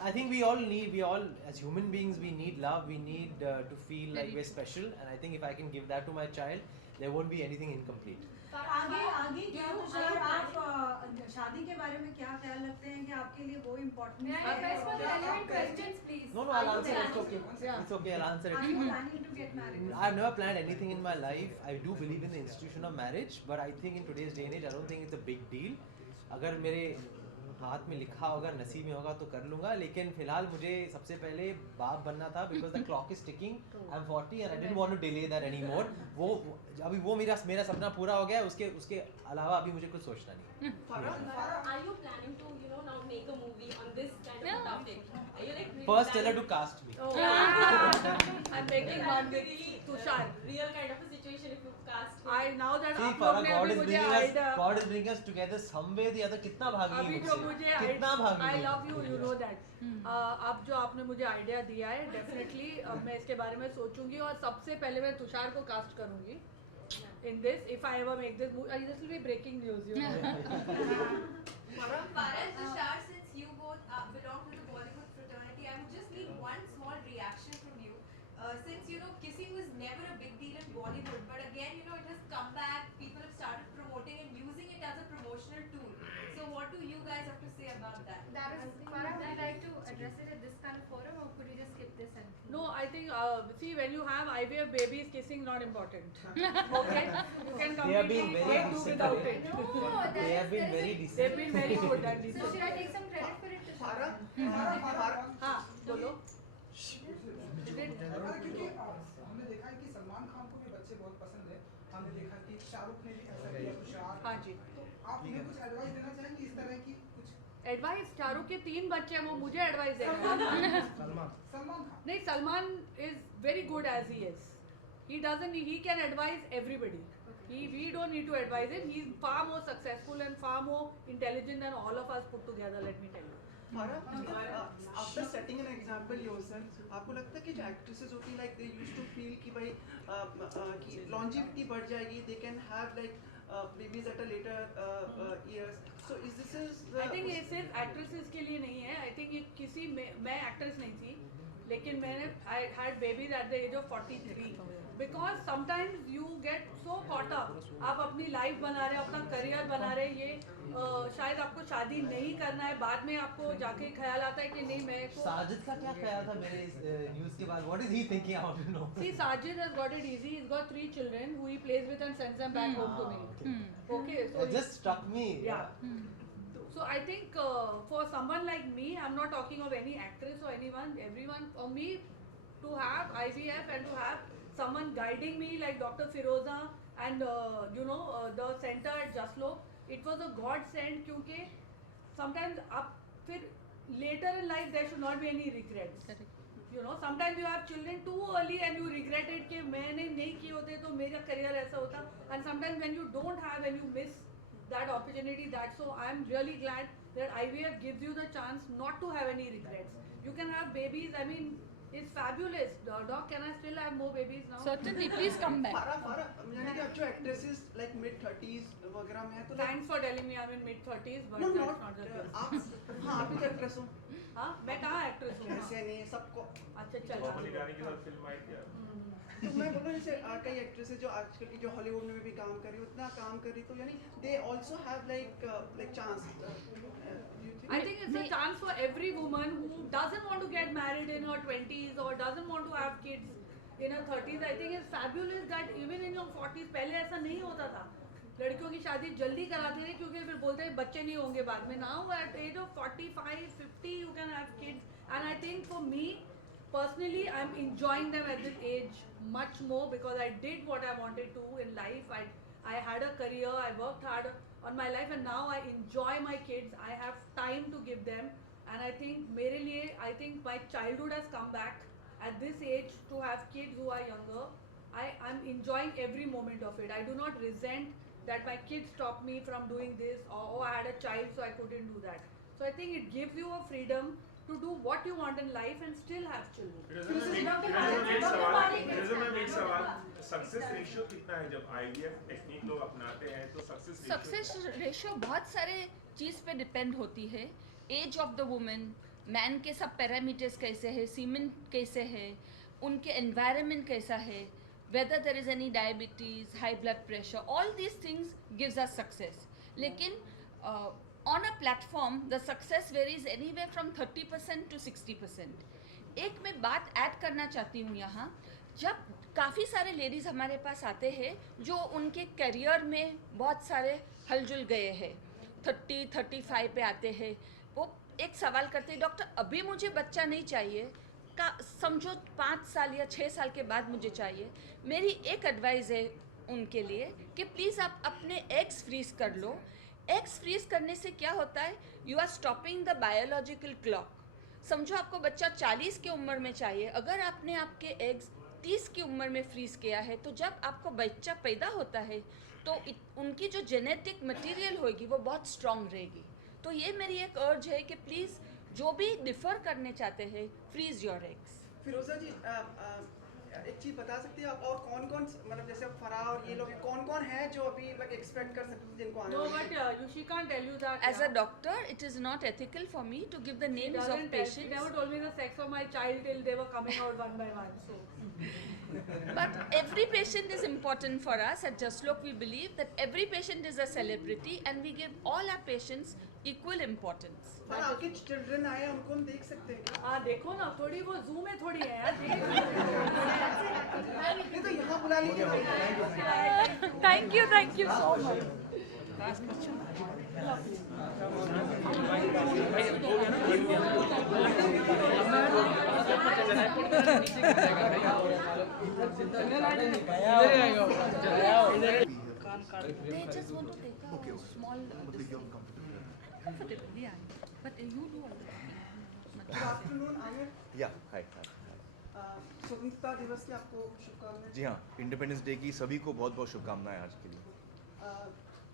I think we all as human beings, we need love, we need to feel like we're special, and I think if I can give that to my child, there won't be anything incomplete. आगे क्या तुषार आप शादी के बारे में क्या ख्याल रखते हैं कि आपके लिए वो इम्पोर्टेंट है? No, I'll answer it. It's okay. It's okay. I'll answer it. Are you planning to get married? I've never planned anything in my life. I do believe in the institution of marriage, but I think in today's day and age, I don't think it's a big deal. अगर मेरे हाथ में लिखा होगा, नसीब में होगा तो कर लूँगा, लेकिन फिलहाल मुझे सबसे पहले बाप बनना था, because the clock is ticking. I'm 40 and I didn't want to delay that anymore. अभी वो मेरा सपना पूरा हो गया है, उसके अलावा अभी मुझे कुछ सोचना नहीं। Are you planning to, now make a movie on this kind of topic? Are you like really First, tell her to cast me. Oh. I'm making one with Tushar. Real kind of a situation if you cast him. Now that See, आप लोग ने God अभी is मुझे God is bringing us together some way or the other. कितना भागी अभी जो मुझे कितना भागी I love you, you know that. अब जो आपने मुझे आइडिया दिया है, डेफिनेटली अब मैं इसके बारे में सोचूंगी और सबसे पहले मैं तुषार को कास्ट करूंगी. In this, if I ever make this movie, this will be breaking news. Bharat, Tushar, since you both belong to the Bollywood fraternity, I would just need one small reaction from you. Since kissing was never a big deal in Bollywood, but again, it has come back. People have started promoting and using it as a promotional tool. So, what do you guys have to say about that? Farah, would you like to address it at this kind of forum, or could you just skip this and? No, I think see, when you have IVF babies, kissing not important. Okay, you can completely do without it. No, they have been very decent. They've been very good and decent. So should I take some credit for it? हाँ, बोलो. क्योंकि हमने देखा है कि सलमान खान को भी बच्चे बहुत पसंद है. हमने देखा कि शाहरुख ने भी ऐसा किया, तुषार. हाँ जी. तो आप उन्हें कुछ एडवाइस देना चाहेंगे इस तरह की कुछ? एडवाइस शाहरुख के 3 बच्चे हैं, वो मुझे एडवाइस दे रहे हैं. सलमान नहीं, Salman is very good as he is. He can advise everybody. We don't need to advise him. He's far more successful and far more intelligent than all of us put together, let me tell you. After setting an example yourself, आपको लगता है कि जो actresses होती हैं, like they used to feel कि भाई कि longevity बढ़ जाएगी, they can have like babies at a later years. So is this I think ये सिर्फ actresses के लिए नहीं है. I think ये किसी मैं actress नहीं थी, लेकिन मैंने I had babies at the age of 43. Because sometimes you get so caught up. आप अपनी life बना रहे, अपना career बना रहे, ये शायद आपको शादी नहीं करना है, बाद में आपको जाके ख्याल आता है कि नहीं मैं को. साजिद का क्या ख्याल था मेरे इस न्यूज़ के बाद? What is he thinking? I want to know. See, Sajid has got it easy. He's got 3 children who he plays with and sends them back home to me. Okay, so it just struck me. Yeah. So I think for someone like me, I'm not talking of any actress or everyone, for me to have IVF and to have someone guiding me like Dr. Firoza and the center at Jaslok, it was a godsend क्योंकि sometimes फिर later in life there should not be any regrets. Correct. Sometimes you have children too early and you regret it कि मैंने नहीं किए होते तो मेरा career ऐसा होता. And sometimes when you don't have and you miss that opportunity, so I'm really glad that IVF gives you the chance not to have any regrets. You can have babies. I mean, it's fabulous. Doc, can I still have more babies now? Certainly, please come back. Farah, यानी कि अब जो actresses like mid-30s वगैरह में है तो Thanks for telling me I'm in mid-30s, but No, that's not not the case. आप भी तो actress हो. हाँ, मैं कहाँ actress हूँ? ऐसे नहीं है सबको. अच्छा चल. नॉर्मली गाने की तरफ फिल्म आई थी. तो मैं बोल रहा हूँ जैसे कई एक्ट्रेसेस जो आजकल की जो हॉलीवुड में भी काम कर रही उतना काम कर रही तो यानी they also have like chance. I think it's a chance for every woman who doesn't want to get married in her 20s or doesn't want to have kids in her 30s. I think it's fabulous that even in your 40s, पहले ऐसा नहीं होता था. लड़कियों की शादी जल्दी कराते थे क्योंकि फिर बोलते हैं बच्चे नहीं होंगे बाद में. Now at age of 45, 50 you can have kids, and I think for me personally I'm enjoying them at this age much more because I did what I wanted to in life. I had a career, I worked hard on my life, and now I enjoy my kids. I have time to give them. And I think मेरे लिए, I think my childhood has come back at this age to have kids who are younger. I'm enjoying every moment of it. I do not resent that my kids stopped me from doing this, or oh, I had a child so I couldn't do that. So I think it gives you a freedom to do what you want in life and still have children. एक सवाल, success ratio कितना है जब IVF technique लोग अपनाते हैं तो success ratio बहुत सारे चीज़ पे डिपेंड होती है. Age of the women, man के सब पैरामीटर्स कैसे है, सीमेन कैसे है, उनके एनवायरनमेंट कैसा है, whether there is any diabetes, high blood pressure, all these things gives us success. लेकिन on a platform the success varies anywhere from 30% to 60%. एक मैं बात ऐड करना चाहती हूँ यहाँ, जब काफ़ी सारे लेडीज़ हमारे पास आते हैं जो उनके करियर में बहुत सारे हलजुल गए हैं, 30-35 पे आते हैं, वो एक सवाल करते हैं, डॉक्टर अभी मुझे बच्चा नहीं चाहिए, का समझो 5 साल या 6 साल के बाद मुझे चाहिए. मेरी एक एडवाइस है उनके लिए कि प्लीज़ आप अपने एग्स फ्रीज कर लो. एग्स फ्रीज करने से क्या होता है, you are stopping the biological clock. समझो आपको बच्चा 40 की उम्र में चाहिए, अगर आपने आपके एग्स 30 की उम्र में फ्रीज किया है तो जब आपको बच्चा पैदा होता है तो उनकी जो जेनेटिक मटेरियल होगी वो बहुत स्ट्रॉन्ग रहेगी. तो ये मेरी एक अर्ज है कि प्लीज़ जो भी डिफर करने चाहते हैं, फ्रीज योर एग्स. फिरोजा जी, एक चीज बता सकती हैं आप, और कौन कौन, मतलब जैसे फराह और ये लोग कौन कौन हैं जो अभी like एक्सपेक्ट कर सकते हैं जिनको आने No, but she can't tell you that. As a doctor, it is not ethical for me to give the names of patients. She never told me the sex of my child till they were coming out one by one. So. But every patient is important for us. At Jaslok, we believe that every patient is a celebrity and we give all our patients equal importance. पर आपके children आए उनको हम देख सकते हैं क्या? हाँ देखो ना, थोड़ी वो जूम में थोड़ी है यार. नहीं तो यहाँ बुला लीजिए. Thank you so much. Last question. They just want to take a small comfortably, yeah. But you do all that. Good afternoon, Amir. या हाय. स्वतंत्रता दिवस की आपको शुभकामनाएं. जी हाँ, इंडिपेंडेंस डे की सभी को बहुत बहुत शुभकामनाएं आज के लिए.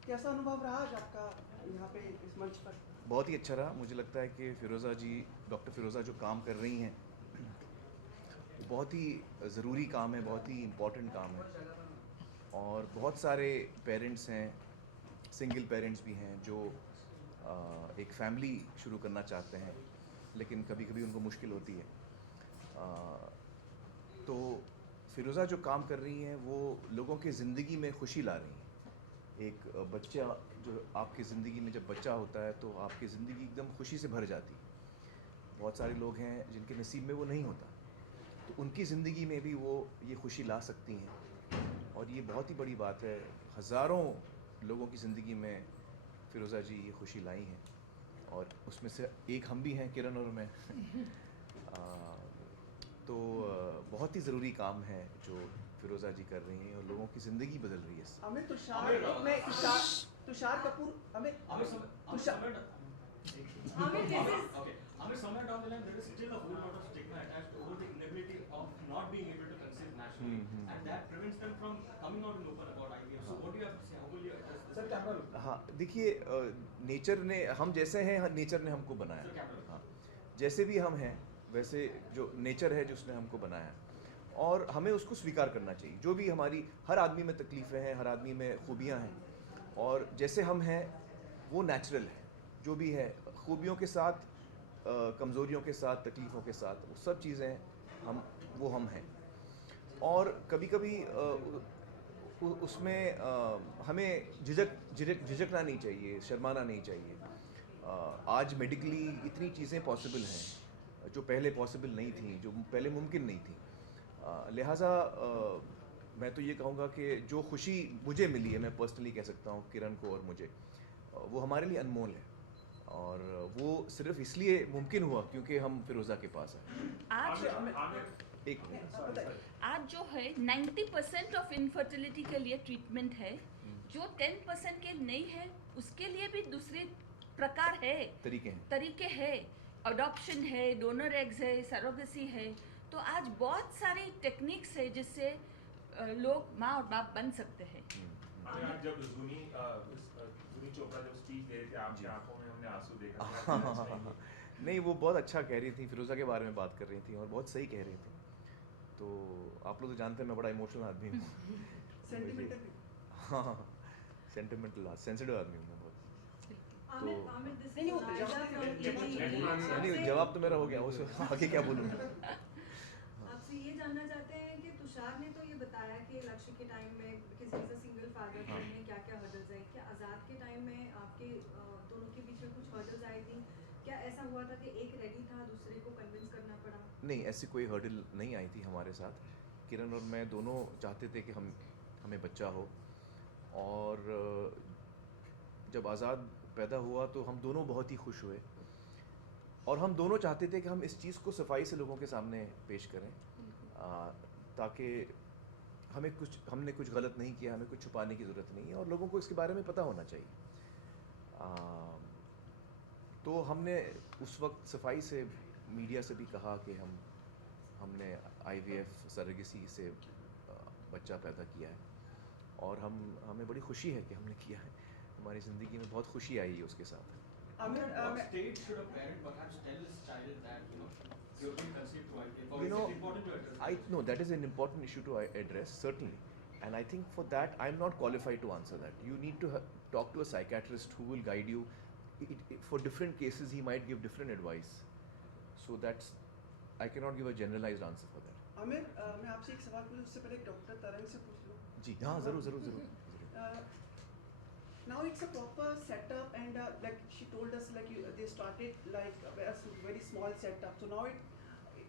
कैसा अनुभव रहा आज आपका यहाँ पे इस मंच पर? बहुत ही अच्छा रहा. मुझे लगता है कि फिरोज़ा जी, डॉक्टर फिरोज़ा जो काम कर रही हैं बहुत ही ज़रूरी काम है, बहुत ही इम्पोर्टेंट काम है. और बहुत सारे पेरेंट्स हैं, सिंगल पेरेंट्स भी हैं जो एक फैमिली शुरू करना चाहते हैं, लेकिन कभी कभी उनको मुश्किल होती है. तो फिरोज़ा जो काम कर रही हैं वो लोगों की ज़िंदगी में खुशी ला रही हैं. एक बच्चा जो आपकी ज़िंदगी में जब बच्चा होता है तो आपकी ज़िंदगी एकदम खुशी से भर जाती है. बहुत सारे लोग हैं जिनके नसीब में वो नहीं होता, तो उनकी ज़िंदगी में भी वो ये खुशी ला सकती हैं. और ये बहुत ही बड़ी बात है. हज़ारों लोगों की ज़िंदगी में फिरोज़ा जी ये खुशी लाई हैं, और उसमें से एक हम भी हैं, किरण और मैं. तो बहुत ही ज़रूरी काम है जो फिरोज़ा जी कर रही हैं और लोगों की ज़िंदगी बदल रही है. हमें तुषार कपूर, हमें Tushar. Somewhere down the line, there is still a whole lot of stigma attached over the inability of not being able to conceive naturally, and that prevents them from coming out and open about IVF. So, what do you have to say? How will you address this? हाँ, देखिए, nature ने, हम जैसे हैं, nature ने हमको बनाया. हाँ, जैसे भी हम हैं वैसे जो नेचर है जो उसने हमको बनाया, और हमें उसको स्वीकार करना चाहिए. जो भी हमारी, हर आदमी में तकलीफ़ें हैं, हर आदमी में खूबियाँ हैं, और जैसे हम हैं वो नेचुरल है. जो भी है, खूबियों के साथ, कमज़ोरियों के साथ, तकलीफ़ों के साथ, वो सब चीज़ें हम हैं. और कभी कभी उसमें हमें झिझकना नहीं चाहिए, शर्माना नहीं चाहिए. आज मेडिकली इतनी चीज़ें पॉसिबल हैं जो पहले पॉसिबल नहीं थी, जो पहले मुमकिन नहीं थी. लिहाजा मैं तो ये कहूँगा कि जो खुशी मुझे मिली है, मैं पर्सनली कह सकता हूँ किरण को और मुझे, वो हमारे लिए अनमोल है. और वो सिर्फ इसलिए मुमकिन हुआ क्योंकि हम फिरोज़ा के पास हैं. आज जो है 90% ऑफ इनफर्टिलिटी के लिए ट्रीटमेंट है. जो 10% के नहीं है उसके लिए भी दूसरे प्रकार है, तरीके हैं. अडॉप्शन है, डोनर एग्स है, सरोगेसी है, तो आज बहुत सारी टेक्निक्स है जिससे लोग माँ और बाप बन सकते हैं। आज जब जूनी चोपड़ा जब स्पीच दे रहे थे, आपकी आंखों में हमने आंसू देखा। नहीं, वो बहुत अच्छा कह रही थी, फिरोज़ा के बारे में बात कर रही थी और बहुत सही कह रही थी। तो आप लोग तो जानते हैं मैं बड़ा इमोशनल आदमी हूँ। हाँ, सेंटिमेंटल सेंसिटिव आदमी हूँ मैं बहुत। नहीं, जवाब तो मेरा हो गया, उससे आगे क्या बोलूँ। आपसे ये जानना चाहते हैं कि तुषार ने तो ये बताया कि लक्ष्य के टाइम में किसी सिंगल फादर में क्या क्या हर्डल्स आई, क्या आज़ाद के टाइम में आपके दोनों के बीच में कुछ हर्डल्स आई थी? क्या ऐसा हुआ था कि एक रेडी था, दूसरे को कन्विंस करना पड़ा? नहीं, ऐसी कोई हर्डल नहीं आई थी हमारे साथ। किरण और मैं दोनों चाहते थे कि हमें बच्चा हो, और जब आज़ाद पैदा हुआ तो हम दोनों बहुत ही खुश हुए, और हम दोनों चाहते थे कि हम इस चीज़ को सफाई से लोगों के सामने पेश करें, ताकि हमने कुछ गलत नहीं किया, हमें कुछ छुपाने की ज़रूरत नहीं है और लोगों को इसके बारे में पता होना चाहिए। तो हमने उस वक्त सफाई से मीडिया से भी कहा कि हमने IVF सरोगेसी से बच्चा पैदा किया है, और हमें बड़ी खुशी है कि हमने किया है। हमारी ज़िंदगी में बहुत खुशी आई है उसके साथ। What stage should a parent perhaps tell his child that you're being conceived through IVF? Or is it important to address? No, that is an important issue to address, certainly. And I think for that, I'm not qualified to answer that. You need to talk to a psychiatrist who will guide you. For different cases, he might give different advice. So I cannot give a generalized answer for that. Aamir, मैं आपसे एक सवाल पूछूं, उससे पहले doctor तरंग से पूछ लूं। जी हाँ, ज़रूर। Now it's a proper setup, and like she told us, like they started like a very small setup. So now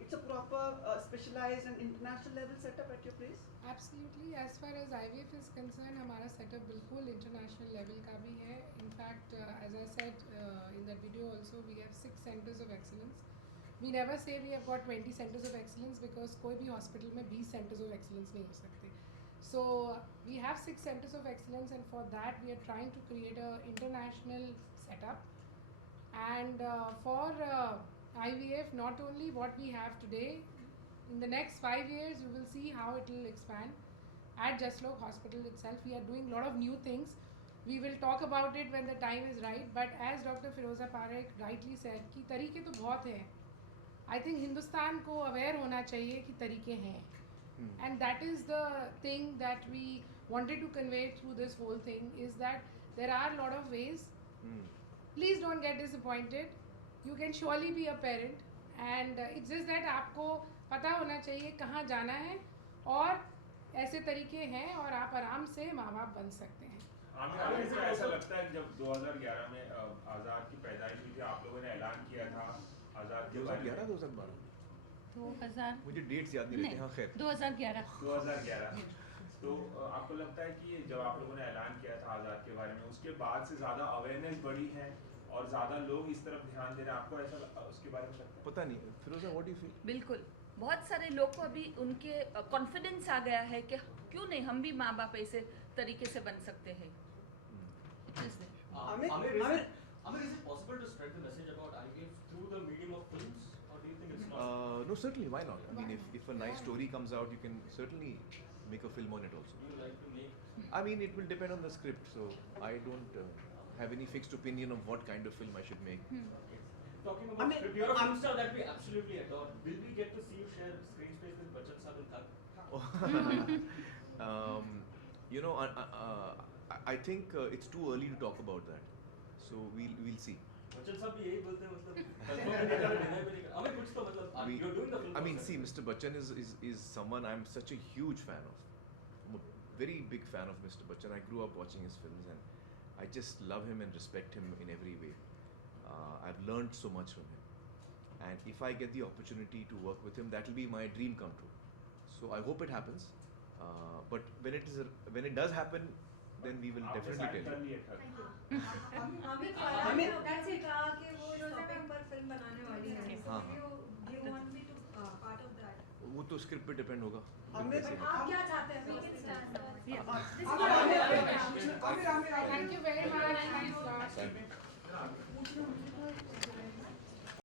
it's a proper specialized and international level setup at your place. Absolutely. As far as IVF is concerned, हमारा setup बिल्कुल international level का भी है. In fact, as I said in that video also, we have 6 centers of excellence. We never say we have got 20 centers of excellence because कोई भी hospital में 20 centers of excellence नहीं हो सकते. So we have 6 centers of excellence, and for that we are trying to create a international setup. And for IVF, not only what we have today, in the next 5 years we will see how it will expand. At Jaslok Hospital itself, we are doing a lot of new things. We will talk about it when the time is right. But as Dr. Firoza Parekh rightly said, कि तरीके तो बहुत हैं. I think Hindustan को aware होना चाहिए कि तरीके हैं. And that is the thing that we wanted to convey through this whole thing, is that there are a lot of ways. Please don't get disappointed. You can surely be a parent, and it's just that आपको पता होना चाहिए कहाँ जाना है, और ऐसे तरीके हैं और आप आराम से माँ बाप बन सकते हैं। आमिर, ऐसा लगता है कि जब 2011 में आज़ाद की पैदाइश हुई थी, आप लोगों ने ऐलान किया था आज़ाद के बारे में। 2011 2000 मुझे डेट्स याद नहीं रहते। हाँ, खैर 2011 तो आपको लगता है कि जब आप लोगों ने ऐलान किया था आज़ाद के बारे में, उसके बाद से ज़्यादा अवेयरनेस बढ़ी है और ज़्यादा लोग इस तरफ ध्यान दे रहे हैं, आपको ऐसा उसके बारे में लगता है? पता नहीं, फिरोज़ा, व्हाट डू यू फील? बिल्कुल, बहुत सारे लोग को अभी उनके कॉन्फिडेंस आ गया है कि क्यों नहीं, हम भी माँ बाप ऐसे तरीके से बन सकते हैं। Amir, is it possible to spread the message about IVF through the medium of films, or do you think it's not? No, certainly, why not? I mean, if a nice story comes out, you can certainly make a film on it also. Do you like to make? I mean, it will depend on the script, so I don't have any fixed opinion of what kind of film I should make. Talking about script, you're a film star that we absolutely adore. Will we get to see you share screen space with Bachchan Sahib and Thug? You know, I think it's too early to talk about that. So we'll see. Bachchan Sahib भी यही बोलते हैं, मतलब हमें कुछ तो मतलब you're doing the film. I mean, see, Mr. Bachchan is someone I'm such a huge fan of. I'm a very big fan of Mr. Bachchan. I grew up watching his films, and I just love him and respect him in every way. I've learned so much from him, and if I get the opportunity to work with him, that will be my dream come true. So I hope it happens. But when it does happen, then we will definitely tell you. हमें कैसे कहा कि वो इस topic पर film बनाने वाली है, so do you want me to part of that? वो तो स्क्रिप्ट पे डिपेंड होगा। आप क्या चाहते हैं? Thank you very much.